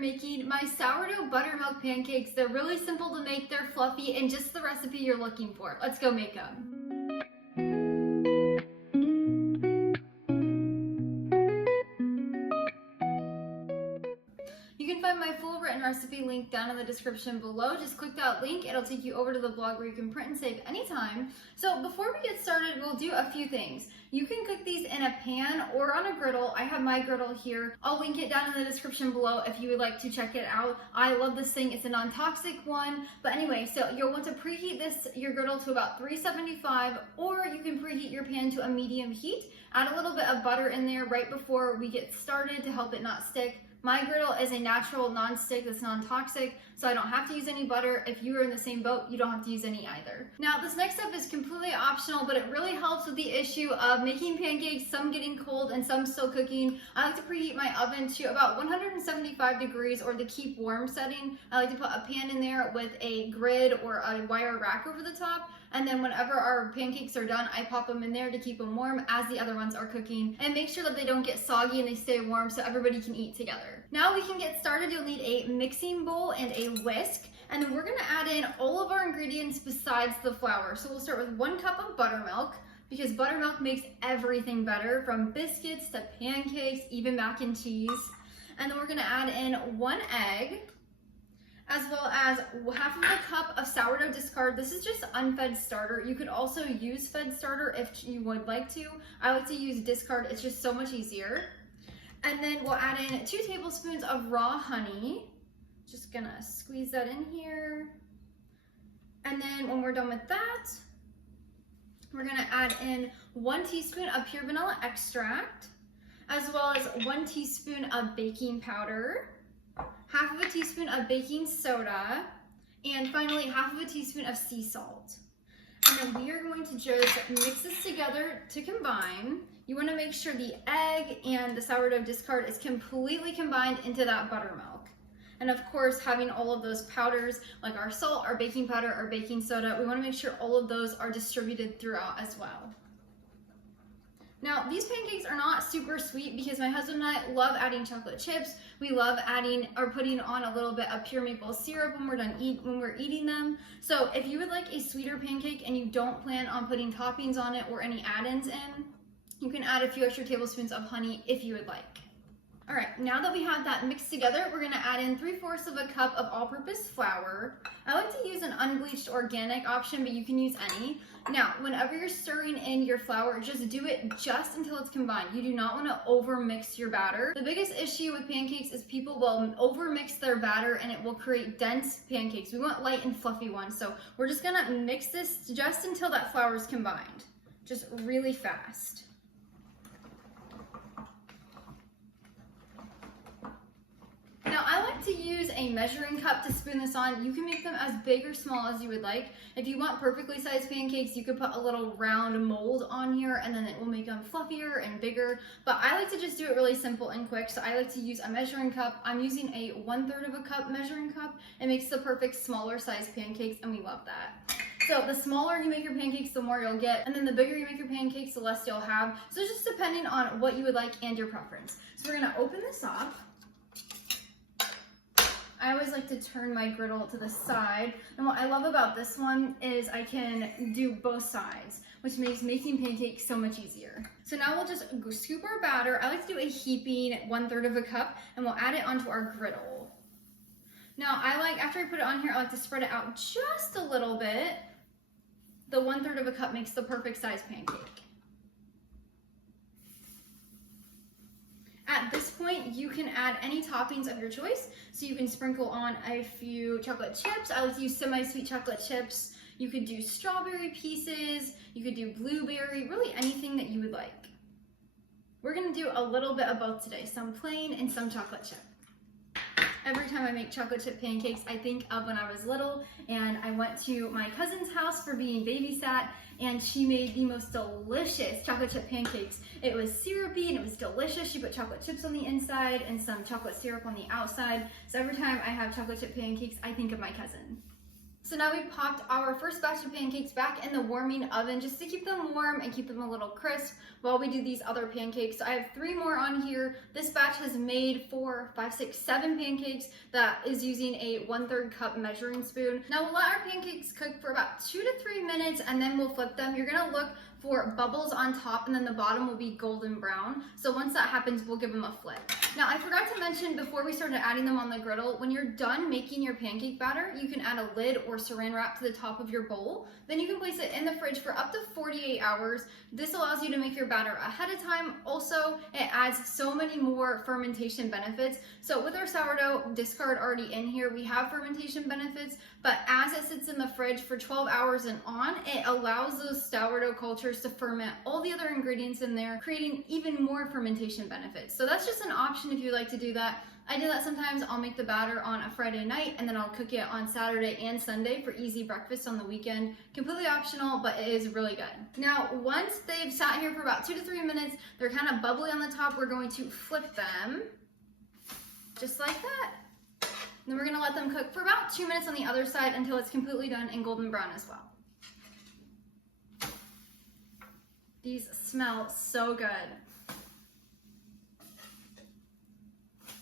making my sourdough buttermilk pancakes. They're really simple to make, they're fluffy, and just the recipe you're looking for. Let's go make them. You can find my full written recipe link down in the description below. Just click that link, it'll take you over to the blog where you can print and save anytime. So before we get started, we'll do a few things. You can cook these in a pan or on a griddle. I have my griddle here. I'll link it down in the description below if you would like to check it out. I love this thing, it's a non-toxic one. But anyway, so you'll want to preheat your griddle to about 375, or you can preheat your pan to a medium heat. Add a little bit of butter in there right before we get started to help it not stick. My griddle is a natural non-stick that's non-toxic, so I don't have to use any butter. If you are in the same boat, you don't have to use any either. Now, this next step is completely optional, but it really helps with the issue of making pancakes, some getting cold and some still cooking. I like to preheat my oven to about 175 degrees or the keep warm setting. I like to put a pan in there with a grid or a wire rack over the top. And then whenever our pancakes are done, I pop them in there to keep them warm as the other ones are cooking, and make sure that they don't get soggy and they stay warm so everybody can eat together. Now we can get started. You'll need a mixing bowl and a whisk, and then we're gonna add in all of our ingredients besides the flour. So we'll start with 1 cup of buttermilk, because buttermilk makes everything better, from biscuits to pancakes, even mac and cheese. And then we're gonna add in 1 egg, as well as half of a cup of sourdough discard. This is just unfed starter. You could also use fed starter if you would like to. I like to use discard, it's just so much easier. And then we'll add in 2 tablespoons of raw honey. Just gonna squeeze that in here. And then when we're done with that, we're gonna add in 1 teaspoon of pure vanilla extract, as well as 1 teaspoon of baking powder, half of a teaspoon of baking soda, and finally half of a teaspoon of sea salt. And then we are going to just mix this together to combine. You want to make sure the egg and the sourdough discard is completely combined into that buttermilk. And of course, having all of those powders, like our salt, our baking powder, our baking soda, we want to make sure all of those are distributed throughout as well. Now, these pancakes are not super sweet because my husband and I love adding chocolate chips. We love adding or putting on a little bit of pure maple syrup when we're eating them. So if you would like a sweeter pancake and you don't plan on putting toppings on it or any add-ins in, you can add a few extra tablespoons of honey if you would like. All right, now that we have that mixed together, we're gonna add in 3/4 of a cup of all-purpose flour. I like to use an unbleached organic option, but you can use any. Now, whenever you're stirring in your flour, just do it just until it's combined. You do not wanna over-mix your batter. The biggest issue with pancakes is people will over-mix their batter and it will create dense pancakes. We want light and fluffy ones, so we're just gonna mix this just until that flour is combined, just really fast. Now, I like to use a measuring cup to spoon this on. You can make them as big or small as you would like. If you want perfectly sized pancakes, you could put a little round mold on here and then it will make them fluffier and bigger. But I like to just do it really simple and quick, so I like to use a measuring cup. I'm using a 1/3 of a cup measuring cup. It makes the perfect smaller sized pancakes, and we love that. So the smaller you make your pancakes, the more you'll get, and then the bigger you make your pancakes, the less you'll have. So just depending on what you would like and your preference. So we're gonna open this up. I always like to turn my griddle to the side, and what I love about this one is I can do both sides, which makes making pancakes so much easier. So now we'll just scoop our batter. I like to do a heaping 1/3 of a cup, and we'll add it onto our griddle. Now after I put it on here, I like to spread it out just a little bit. The 1/3 of a cup makes the perfect size pancake. At this point, you can add any toppings of your choice. So you can sprinkle on a few chocolate chips. I like to use semi-sweet chocolate chips. You could do strawberry pieces. You could do blueberry, really anything that you would like. We're gonna do a little bit of both today, some plain and some chocolate chip. Every time I make chocolate chip pancakes, I think of when I was little and I went to my cousin's house for being babysat, and she made the most delicious chocolate chip pancakes. It was syrupy and it was delicious. She put chocolate chips on the inside and some chocolate syrup on the outside. So every time I have chocolate chip pancakes, I think of my cousin. So now we popped our first batch of pancakes back in the warming oven just to keep them warm and keep them a little crisp while we do these other pancakes. So I have 3 more on here. This batch has made 4, 5, 6, 7 pancakes that is using a 1/3 cup measuring spoon. Now we'll let our pancakes cook for about 2 to 3 minutes and then we'll flip them. You're gonna look for bubbles on top and then the bottom will be golden brown. So once that happens, we'll give them a flip. Now I forgot to mention before we started adding them on the griddle, when you're done making your pancake batter, you can add a lid or saran wrap to the top of your bowl. Then you can place it in the fridge for up to 48 hours. This allows you to make your batter ahead of time. Also, it adds so many more fermentation benefits. So with our sourdough discard already in here, we have fermentation benefits, but as it sits in the fridge for 12 hours and on, it allows those sourdough cultures to ferment all the other ingredients in there, creating even more fermentation benefits. So that's just an option if you'd like to do that. I do that sometimes. I'll make the batter on a Friday night and then I'll cook it on Saturday and Sunday for easy breakfast on the weekend. Completely optional, but it is really good. Now, once they've sat here for about 2 to 3 minutes, they're kind of bubbly on the top. We're going to flip them just like that. And then we're gonna let them cook for about 2 minutes on the other side until it's completely done and golden brown as well. These smell so good.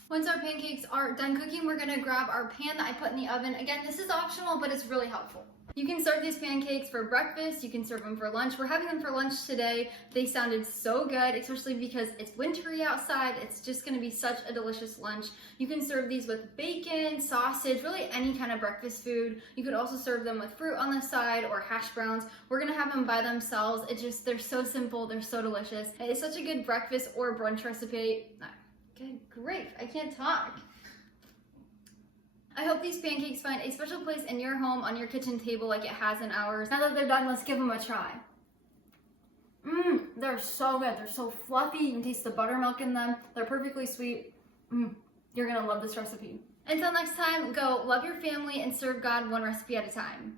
Once our pancakes are done cooking, we're gonna grab our pan that I put in the oven. Again, this is optional, but it's really helpful. You can serve these pancakes for breakfast, you can serve them for lunch. We're having them for lunch today. They sounded so good, especially because it's wintry outside. It's just gonna be such a delicious lunch. You can serve these with bacon, sausage, really any kind of breakfast food. You could also serve them with fruit on the side or hash browns. We're gonna have them by themselves. They're so simple, they're so delicious. It's such a good breakfast or brunch recipe. Good grief, I can't talk. I hope these pancakes find a special place in your home, on your kitchen table like it has in ours. Now that they're done, let's give them a try. They're so good. They're so fluffy. You can taste the buttermilk in them. They're perfectly sweet. You're gonna love this recipe. Until next time, go love your family and serve God one recipe at a time.